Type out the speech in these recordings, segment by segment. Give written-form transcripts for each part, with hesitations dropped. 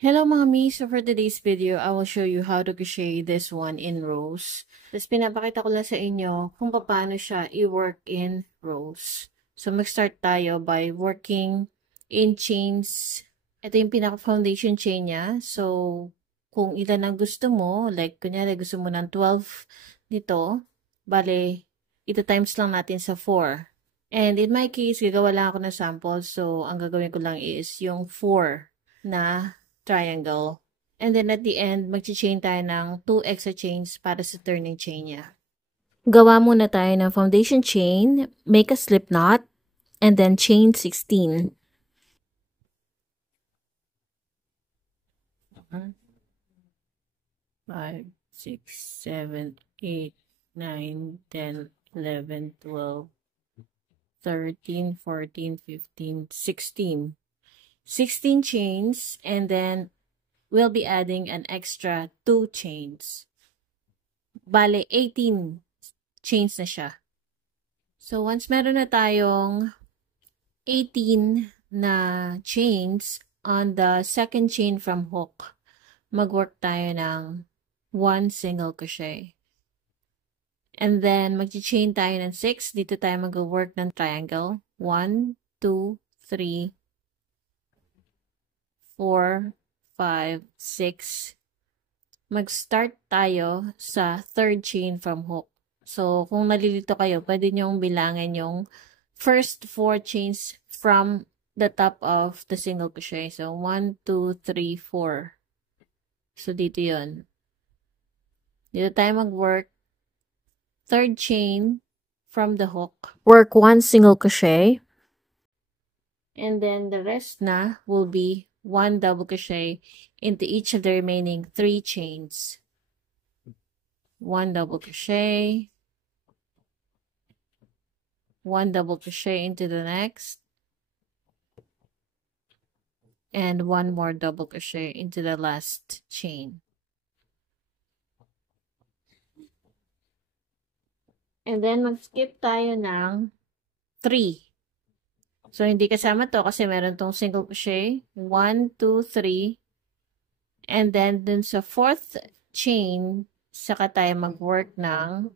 Hello mga mi! So for today's video, I will show you how to crochet this one in rows. Tapos pinapakita ko lang sa inyo kung paano siya i-work in rows. So mag-start tayo by working in chains. Ito yung pinaka-foundation chain niya. So kung ilan ang gusto mo, like kunyari gusto mo ng 12 nito, bale, ito times lang natin sa 4. And in my case, gagawa lang ako ng sample. So ang gagawin ko lang is yung 4 na triangle. And then at the end, mag-chain tayo ng 2 extra chains para sa turning chain niya. Gawa muna tayo ng foundation chain, make a slip knot, and then chain 16. Five, 6, 7, 8, 9, 10, 11, 12, 13, 14, 15, 16. 16 chains, and then we'll be adding an extra 2 chains. Bale, 18 chains na siya. So, once meron na tayong 18 na chains on the second chain from hook, mag-work tayo ng 1 single crochet. And then, mag-chain tayo ng 6. Dito tayo mag-work ng triangle. 1, 2, 3, 4, 5, 6. Mag-start tayo sa third chain from hook. So, kung nalilito kayo, pwede nyong bilangin yung first 4 chains from the top of the single crochet. So, 1, 2, 3, 4. So, dito yun. Dito tayo mag-work. Third chain from the hook. Work 1 single crochet. And then, the rest na will be 1 double crochet into each of the remaining 3 chains. 1 double crochet. 1 double crochet into the next. And 1 more double crochet into the last chain. And then, mag-skip tayo ng 3. So, hindi kasama to kasi meron tong single crochet. 1, 2, 3. And then, dun sa fourth chain, saka tayo mag-work ng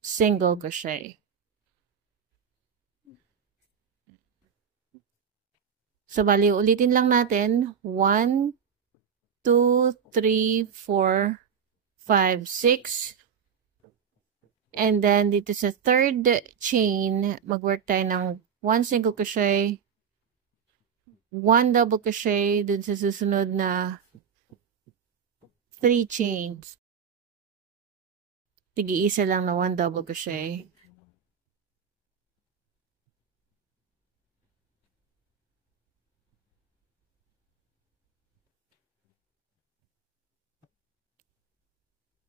single crochet. So, bali, ulitin lang natin. 1, 2, 3, 4, 5, 6. And then, dito sa third chain, mag-work tayo ng 1 single crochet, 1 double crochet, dun sa susunod na 3 chains. Tig-iisa lang na 1 double crochet.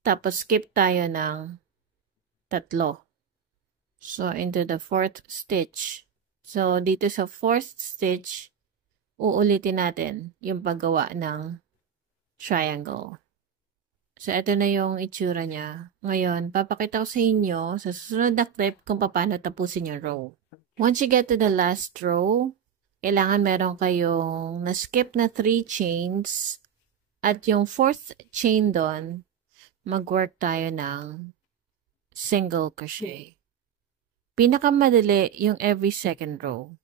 Tapos, skip tayo ng 3. So, into the 4th stitch. So, dito sa 4th stitch, uulitin natin yung paggawa ng triangle. So, ito na yung itsura niya. Ngayon, papakita ko sa inyo sa susunod na clip kung paano tapusin yung row. Once you get to the last row, kailangan meron kayong na-skip na 3 chains at yung 4th chain doon, mag-work tayo ng single crochet. Pinakamadali yung every second row.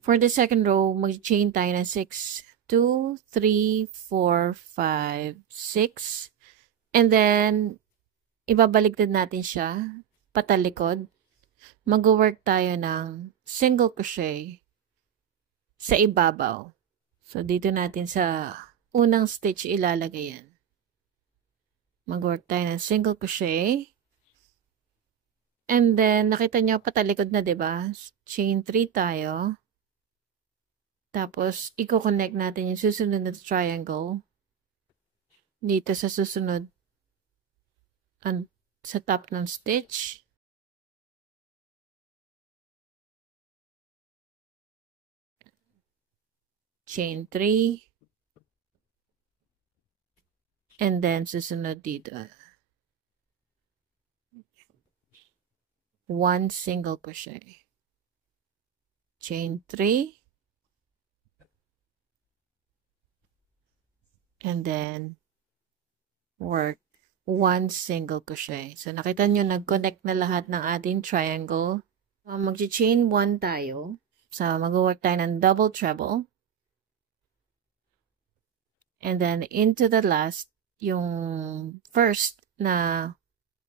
For the second row, mag-chain tayo ng 6. 2, 3, 4, 5, 6. And then, ibabaliktad natin siya, patalikod. Mag-work tayo ng single crochet sa ibabaw. So, dito natin sa unang stitch ilalagay yan. Mag-work tayo ng single crochet. And then, nakita nyo, patalikod na, diba? Chain 3 tayo. Tapos, i-connect natin yung susunod na triangle. Dito sa susunod, sa top ng stitch. Chain 3. And then, susunod dito. 1 single crochet. Chain 3. and then work 1 single crochet. So, nakita nyo, nag-connect na lahat ng ating triangle. Mag-chain 1 tayo. So, mag-work tayo ng double treble. And then, into the last, yung first na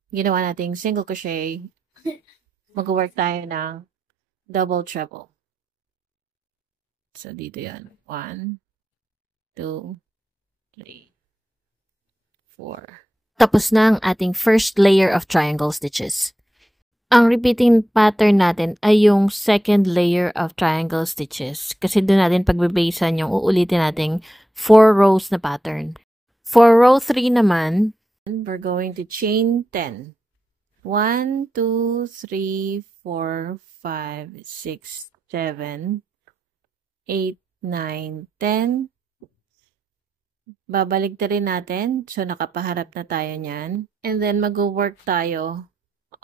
ginawa nating single crochet, mag-work tayo ng double treble. So, dito yan. 1, 2, 3, 4. Tapos na ang ating first layer of triangle stitches. Ang repeating pattern natin ay yung second layer of triangle stitches. Kasi doon natin pagbe-basean yung uulitin nating 4 rows na pattern. For row 3 naman, we're going to chain 10. 1, 2, 3, 4, 5, 6, 7, 8, 9, 10. Babalik na rin natin. So, nakapaharap na tayo niyan. And then, mag-work tayo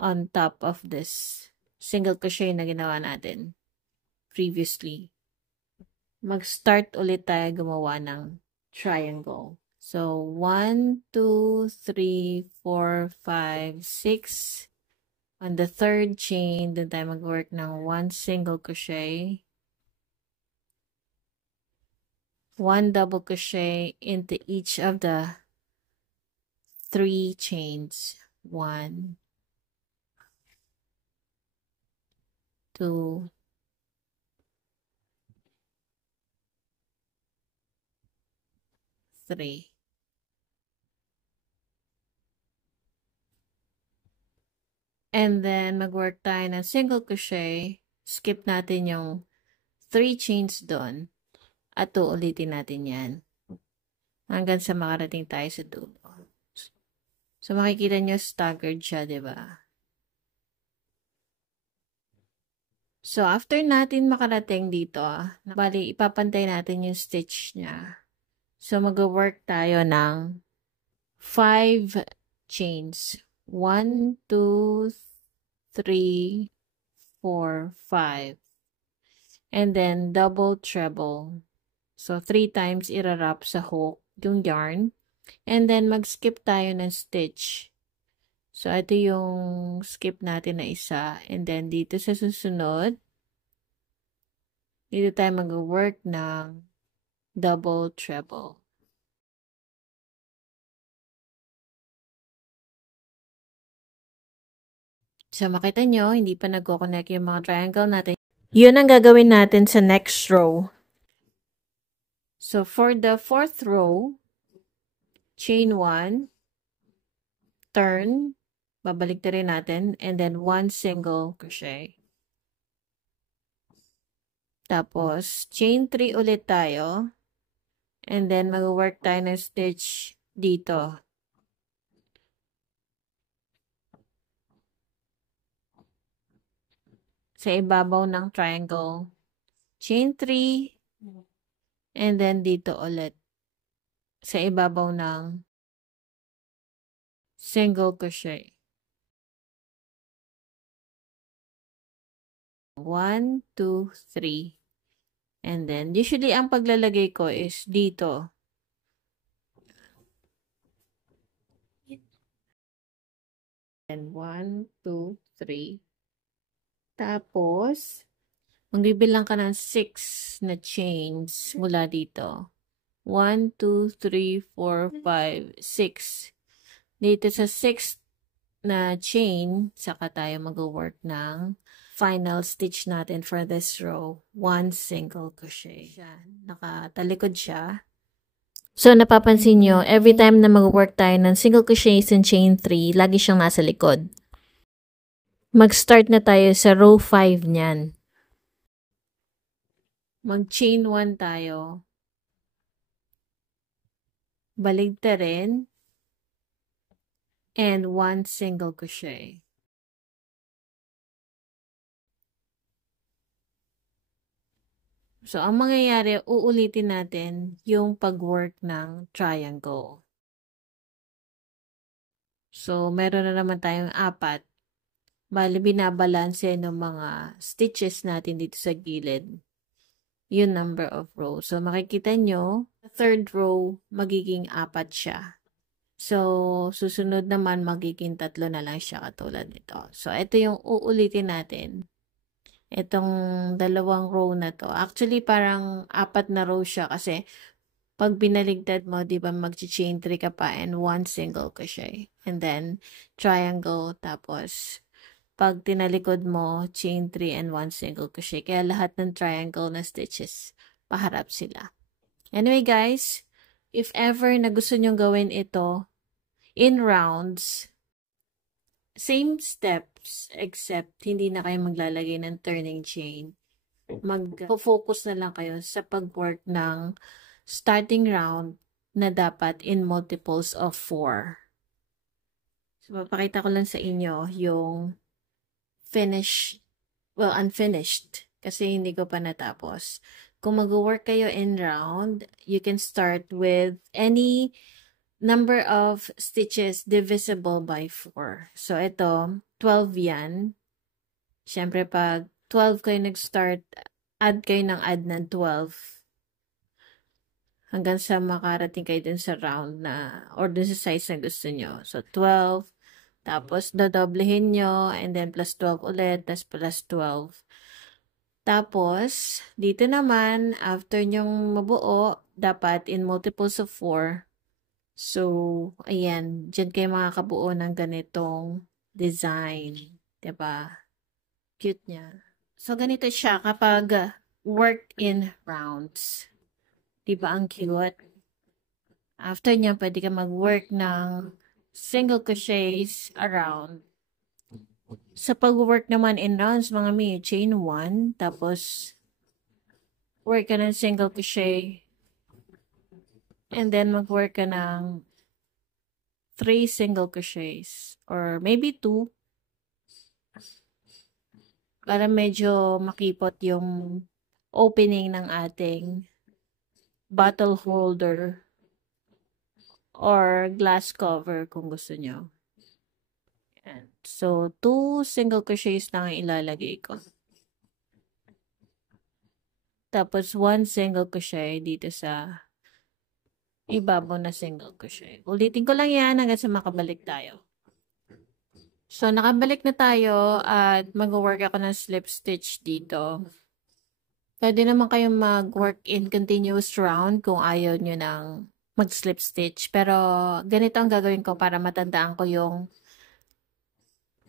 on top of this single crochet na ginawa natin previously. Mag-start ulit tayo gumawa ng triangle. So, 1, 2, 3, 4, 5, 6. On the third chain, doon tayo mag-work ng 1 single crochet. 1 double crochet into each of the 3 chains. 1, 2, 3. And then, mag-work tayo ng single crochet. Skip natin yung 3 chains doon. At uulitin natin yan. Hanggang sa makarating tayo sa dulo. So, makikita nyo, staggered siya, diba? So, after natin makarating dito, bali, ipapantay natin yung stitch niya. So, mag-work tayo ng 5 chains. 1, 2, 3, 4, 5. And then, double treble. So, 3 times irarap sa hook yung yarn. And then, mag-skip tayo ng stitch. So, ito yung skip natin na isa. And then, dito sa susunod, dito tayo mag-work ng double treble. So, makita nyo, hindi pa nagko-connect yung mga triangle natin. Yun ang gagawin natin sa next row. So, for the 4th row, chain 1, turn, babalik na rin natin, and then 1 single crochet. Tapos, chain 3 ulit tayo, and then mag-work tayo ng stitch dito. Sa ibabaw ng triangle. Chain 3, and then dito ulit. Sa ibabaw ng single crochet. 1, 2, 3. And then, usually, ang paglalagay ko is dito. And 1, 2, 3. Tapos, magbibilang ka ng 6 na chains mula dito. 1, 2, 3, 4, 5, 6. Dito sa 6th na chain, saka tayo mag-work ng final stitch natin for this row. 1 single crochet. Nakatalikod siya. So, napapansin nyo, every time na mag-work tayo ng single crochets and chain 3, lagi siyang nasa likod. Mag-start na tayo sa row 5 niyan. Mag-chain 1 tayo. Baligtad rin. And 1 single crochet. So, ang mangyayari, uulitin natin yung pag-work ng triangle. So, meron na naman tayong 4. Bali, binabalanse ng mga stitches natin dito sa gilid. Yung number of rows. So, makikita nyo, third row, magiging 4 siya. So, susunod naman, magiging 3 na lang siya katulad nito. So, ito yung uulitin natin. Itong 2 row na to. Actually, parang 4 na row siya kasi pag binaligtad mo, di ba, mag-chain 3 ka pa and 1 single crochet. And then, triangle, tapos, pag tinalikod mo, chain 3 and 1 single crochet. Kaya lahat ng triangle na stitches, paharap sila. Anyway, guys, if ever na gusto nyong gawin ito in rounds, same steps, except hindi na kayo maglalagay ng turning chain. Mag-focus na lang kayo sa pag-work ng starting round na dapat in multiples of 4. So, papakita ko lang sa inyo yung unfinished, kasi hindi ko pa natapos. Kung mag-work kayo in round, you can start with any number of stitches divisible by 4. So, ito, 12 yan. Siyempre, pag 12 kayo nag-start, add kayo ng 12. Hanggang sa makarating kayo dun sa round na, or dun sa size na gusto nyo. So, 12, tapos dodoblehin nyo, and then plus 12 ulit, tas plus 12. Tapos, dito naman, after nyong mabuo, dapat in multiples of 4. So, ayan, dyan kayo makakabuo ng ganitong design. Diba? Cute niya. So, ganito siya kapag work in rounds. Diba ang cute? After niya, pwede ka mag-work ng single crochets around. Sa pag-work naman in rounds, mga may chain 1, tapos work ka ng single crochet, and then mag-work ka ng 3 single crochets, or maybe 2, para medyo makipot yung opening ng ating bottle holder or glass cover kung gusto nyo. Ayan. So, 2 single crochets lang ang ilalagay ko. Tapos, 1 single crochet dito sa ibabaw na single crochet. Ulitin ko lang yan hanggang sa makabalik tayo. So, nakabalik na tayo at mag-work ako ng slip stitch dito. Pwede naman kayong mag-work in continuous round kung ayaw nyo ng mag-slip stitch. Pero, ganito ang gagawin ko para matandaan ko yung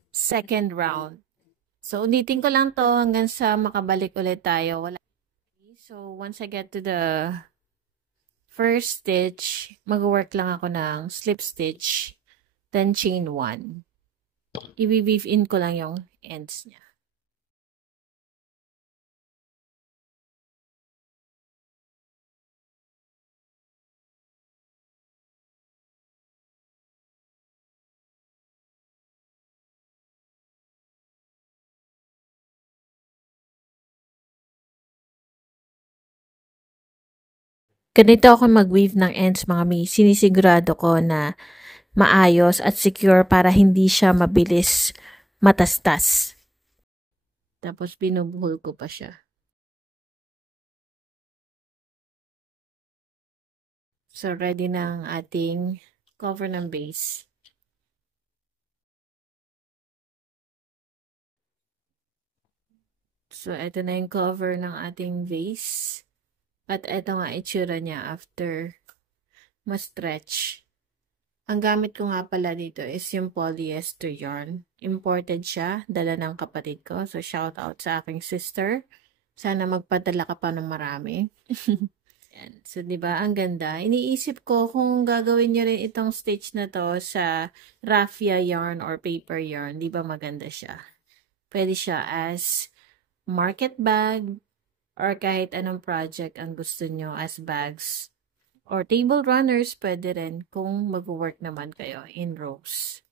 second round. So, ulitin ko lang to hanggang sa makabalik ulit tayo. So, once I get to the first stitch, mag-work lang ako ng slip stitch, then chain 1. I-weave in ko lang yung ends niya. Ganito ako mag-weave ng ends, mga mi. Sinisigurado ko na maayos at secure para hindi siya mabilis matastas. Tapos binubuhol ko pa siya. So, ready na ang ating cover ng base. So, ito na yung cover ng ating vase. At ito nga itsura niya after ma-stretch. Ang gamit ko nga pala dito is yung polyester yarn. Imported siya, dala ng kapatid ko. So, shout out sa aking sister. Sana magpadala ka pa ng marami. Yan. So, diba, ang ganda. Iniisip ko kung gagawin nyo rin itong stitch na to sa raffia yarn or paper yarn. Diba maganda siya? Pwede siya as market bag, or kahit anong project ang gusto nyo as bags. Or table runners, pwede rin kung mag-work naman kayo in rows.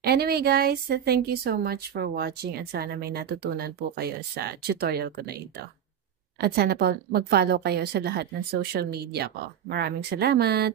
Anyway guys, thank you so much for watching at sana may natutunan po kayo sa tutorial ko na ito. At sana po mag-follow kayo sa lahat ng social media ko. Maraming salamat!